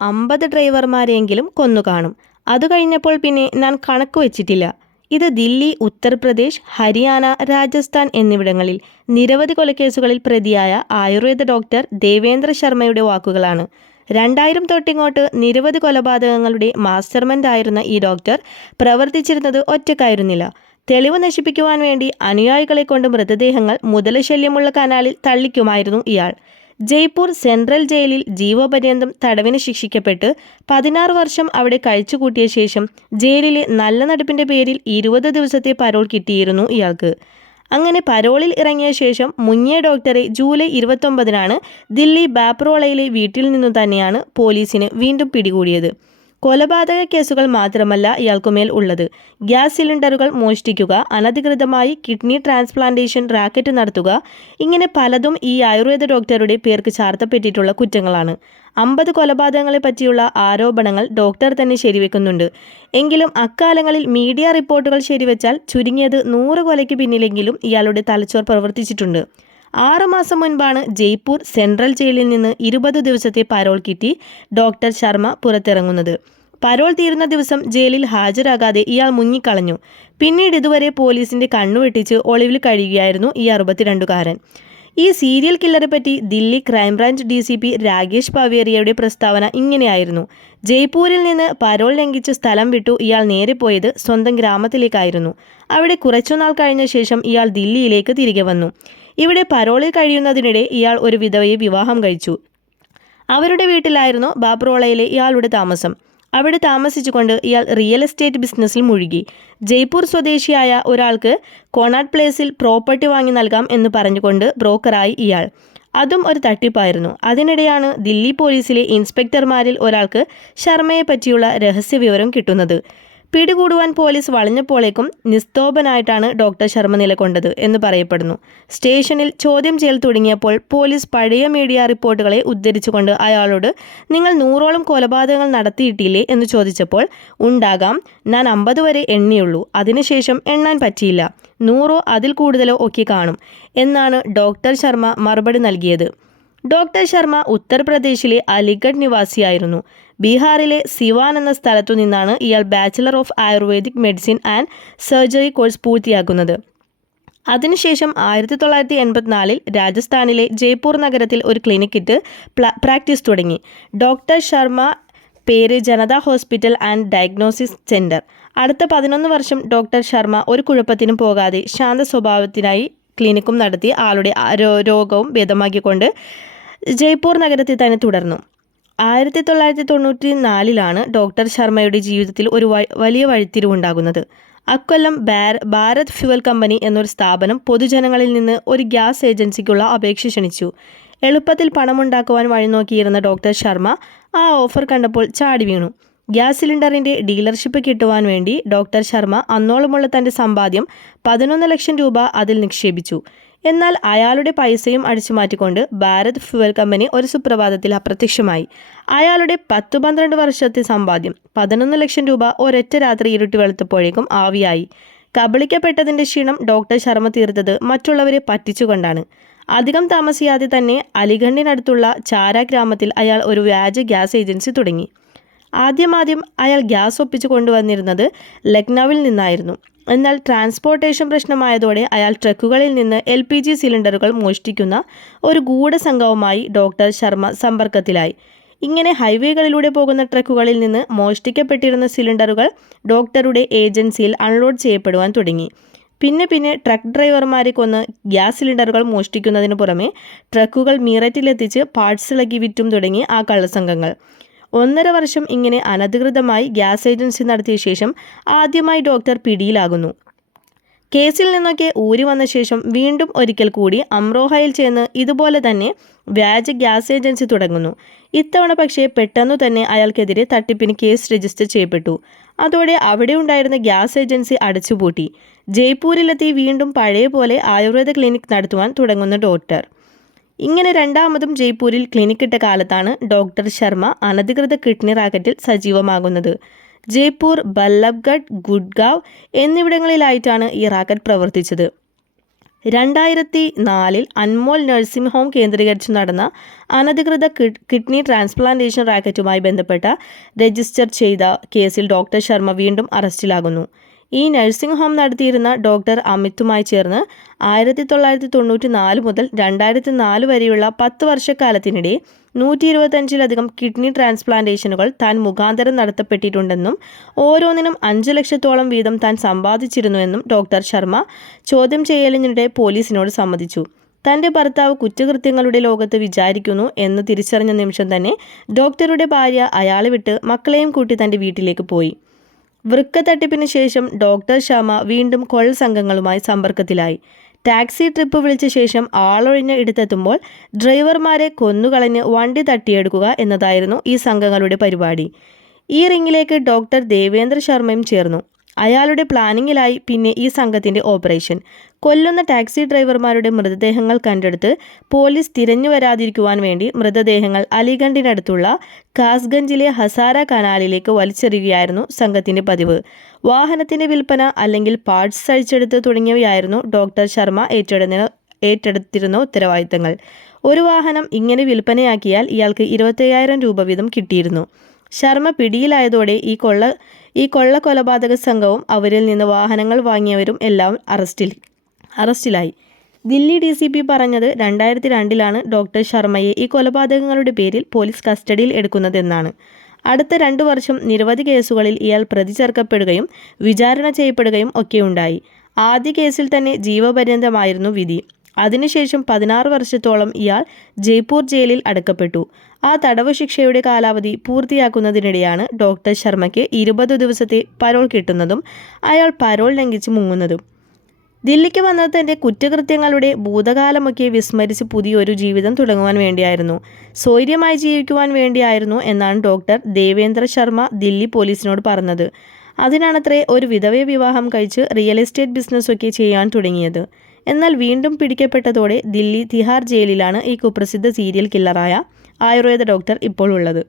അമ്പത് ഡ്രൈവർമാരെങ്കിലും കൊന്നു കാണും. അത് കഴിഞ്ഞപ്പോൾ പിന്നെ ഞാൻ കണക്ക് വെച്ചിട്ടില്ല. ഇത് ദില്ലി ഉത്തർപ്രദേശ് ഹരിയാന രാജസ്ഥാൻ എന്നിവിടങ്ങളിൽ നിരവധി കൊലക്കേസുകളിൽ പ്രതിയായ ആയുർവേദ ഡോക്ടർ ദേവേന്ദ്ര ശർമ്മയുടെ വാക്കുകളാണ്. രണ്ടായിരം തൊട്ടിങ്ങോട്ട് നിരവധി കൊലപാതകങ്ങളുടെ മാസ്റ്റർമെന്റ് ആയിരുന്ന ഈ ഡോക്ടർ പ്രവർത്തിച്ചിരുന്നത് ഒറ്റക്കായിരുന്നില്ല. തെളിവ് നശിപ്പിക്കുവാൻ വേണ്ടി അനുയായികളെ കൊണ്ട് മൃതദേഹങ്ങൾ മുതലശല്യമുള്ള കനാലിൽ തള്ളിക്കുമായിരുന്നു ഇയാൾ. ജയ്പൂർ സെൻട്രൽ ജയിലിൽ ജീവപര്യന്തം തടവിന് ശിക്ഷിക്കപ്പെട്ട് പതിനാറ് വർഷം അവിടെ കഴിച്ചുകൂട്ടിയ ശേഷം ജയിലിലെ നല്ല നടപ്പിന്റെ പേരിൽ ഇരുപത് ദിവസത്തെ പരോൾ കിട്ടിയിരുന്നു ഇയാൾക്ക്. അങ്ങനെ പരോളിൽ ഇറങ്ങിയ ശേഷം മുങ്ങിയ ഡോക്ടറെ ജൂലൈ ഇരുപത്തൊമ്പതിനാണ് ദില്ലി ബാപ്രോളയിലെ വീട്ടിൽ നിന്നു തന്നെയാണ് പോലീസിന് വീണ്ടും പിടികൂടിയത്. കൊലപാതക കേസുകൾ മാത്രമല്ല ഇയാൾക്കുമേൽ ഉള്ളത്. ഗ്യാസ് സിലിണ്ടറുകൾ മോഷ്ടിക്കുക അനധികൃതമായി കിഡ്നി ട്രാൻസ്പ്ലാന്റേഷൻ റാക്കറ്റ് നടത്തുക ഇങ്ങനെ പലതും ഈ ആയുർവേദ ഡോക്ടറുടെ പേർക്ക് ചാർത്തപ്പെട്ടിട്ടുള്ള കുറ്റങ്ങളാണ്. അമ്പത് കൊലപാതകങ്ങളെ പറ്റിയുള്ള ആരോപണങ്ങൾ ഡോക്ടർ തന്നെ ശരിവെക്കുന്നുണ്ട്. എങ്കിലും അക്കാലങ്ങളിൽ മീഡിയ റിപ്പോർട്ടുകൾ ശരിവെച്ചാൽ ചുരുങ്ങിയത് നൂറ് കൊലയ്ക്ക് പിന്നിലെങ്കിലും ഇയാളുടെ തലച്ചോർ പ്രവർത്തിച്ചിട്ടുണ്ട്. ആറുമാസം മുൻപാണ് ജയ്പൂർ സെൻട്രൽ ജയിലിൽ നിന്ന് ഇരുപത് ദിവസത്തെ പരോൾ കിട്ടി ഡോക്ടർ ശർമ്മ പുറത്തിറങ്ങുന്നത്. പരോൾ തീരുന്ന ദിവസം ജയിലിൽ ഹാജരാകാതെ ഇയാൾ മുങ്ങിക്കളഞ്ഞു. പിന്നീട് ഇതുവരെ പോലീസിന്റെ കണ്ണുവെട്ടിച്ച് ഒളിവിൽ കഴിയുകയായിരുന്നു ഈ അറുപത്തിരണ്ടുകാരൻ. ഈ സീരിയൽ കില്ലറെ പറ്റി Delhi crime branch D C P Rakesh പവേറിയയുടെ പ്രസ്താവന ഇങ്ങനെയായിരുന്നു. ജയ്പൂരിൽ നിന്ന് പരോൾ ലംഘിച്ച് സ്ഥലം വിട്ടു ഇയാൾ നേരെ പോയത് സ്വന്തം ഗ്രാമത്തിലേക്കായിരുന്നു. അവിടെ കുറച്ചുനാൾ കഴിഞ്ഞ ശേഷം ഇയാൾ ദില്ലിയിലേക്ക് തിരികെ വന്നു. ഇവിടെ പരോളിൽ കഴിയുന്നതിനിടെ ഇയാൾ ഒരു വിധവയെ വിവാഹം കഴിച്ചു. അവരുടെ വീട്ടിലായിരുന്നു ബാബ്രോളയിലെ ഇയാളുടെ താമസം. അവിടെ താമസിച്ചുകൊണ്ട് ഇയാൾ റിയൽ എസ്റ്റേറ്റ് ബിസിനസ്സിൽ മുഴുകി. ജയ്പൂർ സ്വദേശിയായ ഒരാൾക്ക് കോണാട്ട് പ്ലേസിൽ പ്രോപ്പർട്ടി വാങ്ങി നൽകാം എന്ന് പറഞ്ഞുകൊണ്ട് ബ്രോക്കറായി ഇയാൾ. അതും ഒരു തട്ടിപ്പായിരുന്നു. അതിനിടെയാണ് ദില്ലി പോലീസിലെ ഇൻസ്പെക്ടർമാരിൽ ഒരാൾക്ക് ശർമ്മയെ പറ്റിയുള്ള രഹസ്യവിവരം കിട്ടുന്നത്. പിടികൂടുവാൻ പോലീസ് വളഞ്ഞപ്പോഴേക്കും നിസ്തോപനായിട്ടാണ് ഡോക്ടർ ശർമ്മ നിലകൊണ്ടത് എന്ന് പറയപ്പെടുന്നു. സ്റ്റേഷനിൽ ചോദ്യം ചെയ്യൽ തുടങ്ങിയപ്പോൾ പോലീസ് പഴയ മീഡിയ റിപ്പോർട്ടുകളെ ഉദ്ധരിച്ചുകൊണ്ട് അയാളോട് നിങ്ങൾ നൂറോളം കൊലപാതകങ്ങൾ നടത്തിയിട്ടില്ലേ? എന്ന് ചോദിച്ചപ്പോൾ ഉണ്ടാകാം. ഞാൻ അമ്പത് വരെ എണ്ണിയുള്ളൂ. അതിനുശേഷം എണ്ണാൻ പറ്റിയില്ല. നൂറോ അതിൽ കൂടുതലോ ഒക്കെ കാണും എന്നാണ് ഡോക്ടർ ശർമ്മ മറുപടി നൽകിയത്. ഡോക്ടർ ശർമ്മ ഉത്തർപ്രദേശിലെ അലിഗഡ് നിവാസിയായിരുന്നു. ബീഹാറിലെ സിവാൻ എന്ന സ്ഥലത്തു നിന്നാണ് ഇയാൾ bachelor of ayurvedic medicine and surgery course പൂർത്തിയാക്കുന്നത്. അതിനുശേഷം ആയിരത്തി തൊള്ളായിരത്തി എൺപത്തിനാലിൽ രാജസ്ഥാനിലെ ജയ്പൂർ നഗരത്തിൽ ഒരു ക്ലിനിക്കിട്ട് പ്രാക്ടീസ് തുടങ്ങി. ഡോക്ടർ ശർമ്മ പേര് Janata hospital and diagnosis centre അടുത്ത പതിനൊന്ന് വർഷം ഡോക്ടർ ശർമ്മ ഒരു കുഴപ്പത്തിനും പോകാതെ ശാന്ത സ്വഭാവത്തിനായി ക്ലിനിക്കും നടത്തി ആളുടെ രോഗവും ഭേദമാക്കിക്കൊണ്ട് ജയ്പൂർ നഗരത്തിൽ തന്നെ തുടർന്നു. ആയിരത്തി തൊള്ളായിരത്തി തൊണ്ണൂറ്റി നാലിലാണ് ഡോക്ടർ ശർമ്മയുടെ ജീവിതത്തിൽ ഒരു വലിയ വഴിത്തിരിവുണ്ടാകുന്നത്. അക്കൊല്ലം ഭാരത് ഫ്യുവൽ കമ്പനി എന്നൊരു സ്ഥാപനം പൊതുജനങ്ങളിൽ നിന്ന് ഒരു ഗ്യാസ് ഏജൻസിക്കുള്ള അപേക്ഷ ക്ഷണിച്ചു. എളുപ്പത്തിൽ പണമുണ്ടാക്കുവാൻ വഴി നോക്കിയിരുന്ന ഡോക്ടർ ശർമ്മ ആ ഓഫർ കണ്ടപ്പോൾ ചാടി വീണു. ഗ്യാസ് സിലിണ്ടറിന്റെ ഡീലർഷിപ്പ് കിട്ടുവാൻ വേണ്ടി ഡോക്ടർ ശർമ്മ അന്നോളമുള്ള തന്റെ സമ്പാദ്യം പതിനൊന്ന് ലക്ഷം രൂപ അതിൽ നിക്ഷേപിച്ചു. എന്നാൽ അയാളുടെ പൈസയും അടിച്ചുമാറ്റിക്കൊണ്ട് ഭാരത് ഫ്യൂവൽ കമ്പനി ഒരു സുപ്രഭാതത്തിൽ അപ്രത്യക്ഷമായി. അയാളുടെ പത്തു പന്ത്രണ്ട് വർഷത്തെ സമ്പാദ്യം പതിനൊന്ന് ലക്ഷം രൂപ ഒരൊറ്റ രാത്രി ഇരുട്ടി വെളുത്തപ്പോഴേക്കും ആവിയായി. കബളിക്കപ്പെട്ടതിന്റെ ക്ഷീണം ഡോക്ടർ ശർമ്മ തീർത്തത് മറ്റുള്ളവരെ പറ്റിച്ചുകൊണ്ടാണ്. അധികം താമസിയാതെ തന്നെ അലിഗഡിനടുത്തുള്ള ചാര ഗ്രാമത്തിൽ അയാൾ ഒരു വ്യാജ ഗ്യാസ് ഏജൻസി തുടങ്ങി. ആദ്യമാദ്യം അയാൾ ഗ്യാസ് ഒപ്പിച്ചു കൊണ്ടുവന്നിരുന്നത് ലക്നൌവിൽ നിന്നായിരുന്നു. എന്നാൽ ട്രാൻസ്പോർട്ടേഷൻ പ്രശ്നമായതോടെ അയാൾ ട്രക്കുകളിൽ നിന്ന് എൽ പി ജി സിലിണ്ടറുകൾ മോഷ്ടിക്കുന്ന ഒരു ഗൂഢസംഘവുമായി ഡോക്ടർ ശർമ്മ സമ്പർക്കത്തിലായി. ഇങ്ങനെ ഹൈവേകളിലൂടെ പോകുന്ന ട്രക്കുകളിൽ നിന്ന് മോഷ്ടിക്കപ്പെട്ടിരുന്ന സിലിണ്ടറുകൾ ഡോക്ടറുടെ ഏജൻസിയിൽ അൺലോഡ് ചെയ്യപ്പെടുവാൻ തുടങ്ങി. പിന്നെ പിന്നെ ട്രക്ക് ഡ്രൈവർമാരെ കൊന്ന് ഗ്യാസ് സിലിണ്ടറുകൾ മോഷ്ടിക്കുന്നതിന് പുറമെ ട്രക്കുകൾ മീററ്റിലെത്തിച്ച് പാർട്സ് ഇളക്കി വിറ്റും തുടങ്ങി ആ കള്ളസംഘങ്ങൾ. ഒന്നര വർഷം ഇങ്ങനെ അനധികൃതമായി ഗ്യാസ് ഏജൻസി നടത്തിയ ശേഷം ആദ്യമായി ഡോക്ടർ പിടിയിലാകുന്നു. കേസിൽ നിന്നൊക്കെ ഊരി വന്ന ശേഷം വീണ്ടും ഒരിക്കൽ കൂടി അമ്രോഹയിൽ ചെന്ന് ഇതുപോലെ തന്നെ വ്യാജ ഗ്യാസ് ഏജൻസി തുടങ്ങുന്നു. ഇത്തവണ പക്ഷേ പെട്ടെന്നു തന്നെ അയാൾക്കെതിരെ തട്ടിപ്പിന് കേസ് രജിസ്റ്റർ ചെയ്യപ്പെട്ടു. അതോടെ അവിടെ ഉണ്ടായിരുന്ന ഗ്യാസ് ഏജൻസി അടച്ചുപൂട്ടി. ജയ്പൂരിലെത്തി വീണ്ടും പഴയ പോലെ ആയുർവേദ ക്ലിനിക് നടത്തുവാൻ തുടങ്ങുന്ന ഡോക്ടർ. ഇങ്ങനെ രണ്ടാമതും ജയ്പൂരിൽ ക്ലിനിക്കിട്ട കാലത്താണ് ഡോക്ടർ ശർമ്മ അനധികൃത കിഡ്നി റാക്കറ്റിൽ സജീവമാകുന്നത്. ജയ്പൂർ ബല്ലബ്ഗഡ് ഗുഡ്ഗാവ് എന്നിവിടങ്ങളിലായിട്ടാണ് ഈ റാക്കറ്റ് പ്രവർത്തിച്ചത്. രണ്ടായിരത്തി നാലിൽ അൻമോൾ നഴ്സിംഗ് ഹോം കേന്ദ്രീകരിച്ച് നടന്ന അനധികൃത കിഡ്നി ട്രാൻസ്പ്ലാന്റേഷൻ റാക്കറ്റുമായി ബന്ധപ്പെട്ട രജിസ്റ്റർ ചെയ്ത കേസിൽ ഡോക്ടർ ശർമ്മ വീണ്ടും അറസ്റ്റിലാകുന്നു ഈ നഴ്സിംഗ് ഹോം നടത്തിയിരുന്ന ഡോക്ടർ അമിത്തുമായി ചേർന്ന് ആയിരത്തി തൊള്ളായിരത്തി തൊണ്ണൂറ്റി നാല് മുതൽ രണ്ടായിരത്തി നാല് വരെയുള്ള പത്ത് വർഷക്കാലത്തിനിടെ നൂറ്റി ഇരുപത്തഞ്ചിലധികം കിഡ്നി ട്രാൻസ്പ്ലാന്റേഷനുകൾ താൻ മുഖാന്തരം നടത്തപ്പെട്ടിട്ടുണ്ടെന്നും ഓരോന്നിനും അഞ്ച് ലക്ഷത്തോളം വീതം താൻ സമ്പാദിച്ചിരുന്നുവെന്നും ഡോക്ടർ ശർമ്മ ചോദ്യം ചെയ്യലിനിടെ പോലീസിനോട് സമ്മതിച്ചു. തന്റെ ഭർത്താവ് കുറ്റകൃത്യങ്ങളുടെ ലോകത്ത് വിചാരിക്കുന്നു എന്ന് തിരിച്ചറിഞ്ഞ നിമിഷം തന്നെ ഡോക്ടറുടെ ഭാര്യ അയാളെ വിട്ട് മക്കളെയും കൂട്ടി തന്റെ വീട്ടിലേക്ക് പോയി. വൃക്ക തട്ടിപ്പിന് ശേഷം ഡോക്ടർ ശർമ്മ വീണ്ടും കൊഴൽ സംഘങ്ങളുമായി സമ്പർക്കത്തിലായി. ടാക്സി ട്രിപ്പ് വിളിച്ച ശേഷം ആളൊഴിഞ്ഞ് ഇടത്തെത്തുമ്പോൾ ഡ്രൈവർമാരെ കൊന്നുകളഞ്ഞ് വണ്ടി തട്ടിയെടുക്കുക എന്നതായിരുന്നു ഈ സംഘങ്ങളുടെ പരിപാടി. ഈ റിങ്ങിലേക്ക് ഡോക്ടർ ദേവേന്ദ്ര ശർമ്മയും ചേർന്നു. അയാളുടെ പ്ലാനിങ്ങിലായി പിന്നെ ഈ സംഘത്തിന്റെ ഓപ്പറേഷൻ. കൊല്ലുന്ന ടാക്സി ഡ്രൈവർമാരുടെ മൃതദേഹങ്ങൾ കണ്ടെടുത്ത് പോലീസ് തിരഞ്ഞു വരാതിരിക്കുവാൻ വേണ്ടി മൃതദേഹങ്ങൾ അലിഗണ്ടിനടുത്തുള്ള കാസ്ഗഞ്ചിലെ ഹസാര കനാലിലേക്ക് വലിച്ചെറിയുകയായിരുന്നു സംഘത്തിന്റെ പതിവ്. വാഹനത്തിന്റെ വിൽപ്പന അല്ലെങ്കിൽ പാർട്സ് അഴിച്ചെടുത്ത് തുടങ്ങിയവയായിരുന്നു ഡോക്ടർ ശർമ്മ ഏറ്റെടുന്ന ഏറ്റെടുത്തിരുന്ന ഉത്തരവാദിത്തങ്ങൾ. ഒരു വാഹനം ഇങ്ങനെ വിൽപ്പനയാക്കിയാൽ ഇയാൾക്ക് ഇരുപത്തയ്യായിരം രൂപ വീതം കിട്ടിയിരുന്നു. ശർമ്മ പിടിയിലായതോടെ ഈ കൊള്ള ഈ കൊള്ള കൊലപാതക സംഘവും അവരിൽ നിന്ന് വാഹനങ്ങൾ വാങ്ങിയവരും എല്ലാം അറസ്റ്റിൽ അറസ്റ്റിലായി. ദില്ലി ഡി സി പി പറഞ്ഞത് രണ്ടായിരത്തി രണ്ടിലാണ് ഡോക്ടർ ശർമ്മയെ ഈ കൊലപാതകങ്ങളുടെ പേരിൽ പോലീസ് കസ്റ്റഡിയിൽ എടുക്കുന്നതെന്നാണ്. അടുത്ത രണ്ടു വർഷം നിരവധി കേസുകളിൽ ഇയാൾ പ്രതി ചേർക്കപ്പെടുകയും വിചാരണ ചെയ്യപ്പെടുകയും ഒക്കെ ഉണ്ടായി ആദ്യ കേസിൽ തന്നെ ജീവപര്യന്തമായിരുന്നു വിധി. അതിനുശേഷം പതിനാറ് വർഷത്തോളം ഇയാൾ ജയ്പൂർ ജയിലിൽ അടക്കപ്പെട്ടു. ആ തടവ് ശിക്ഷയുടെ കാലാവധി പൂർത്തിയാക്കുന്നതിനിടെയാണ് ഡോക്ടർ ശർമ്മയ്ക്ക് ഇരുപത് ദിവസത്തെ പരോൾ കിട്ടുന്നതും അയാൾ പരോൾ ലംഘിച്ച് മുങ്ങുന്നതും. ദില്ലിക്ക് വന്നത് തന്റെ കുറ്റകൃത്യങ്ങളുടെ ഭൂതകാലമൊക്കെ വിസ്മരിച്ച് പുതിയൊരു ജീവിതം തുടങ്ങുവാൻ വേണ്ടിയായിരുന്നു. സ്വൈര്യമായി ജീവിക്കുവാൻ വേണ്ടിയായിരുന്നു എന്നാണ് ഡോക്ടർ ദേവേന്ദ്ര ശർമ്മ ദില്ലി പോലീസിനോട് പറഞ്ഞത്. അതിനാണത്രേ ഒരു വിധവയെ വിവാഹം കഴിച്ച് റിയൽ എസ്റ്റേറ്റ് ബിസിനസ്സൊക്കെ ചെയ്യാൻ തുടങ്ങിയത്. എന്നാൽ വീണ്ടും പിടിക്കപ്പെട്ടതോടെ ദില്ലി തിഹാർ ജയിലിലാണ് ഈ കുപ്രസിദ്ധ സീരിയൽ കില്ലറായ ആയുർവേദ ഡോക്ടർ ഇപ്പോൾ ഉള്ളത്.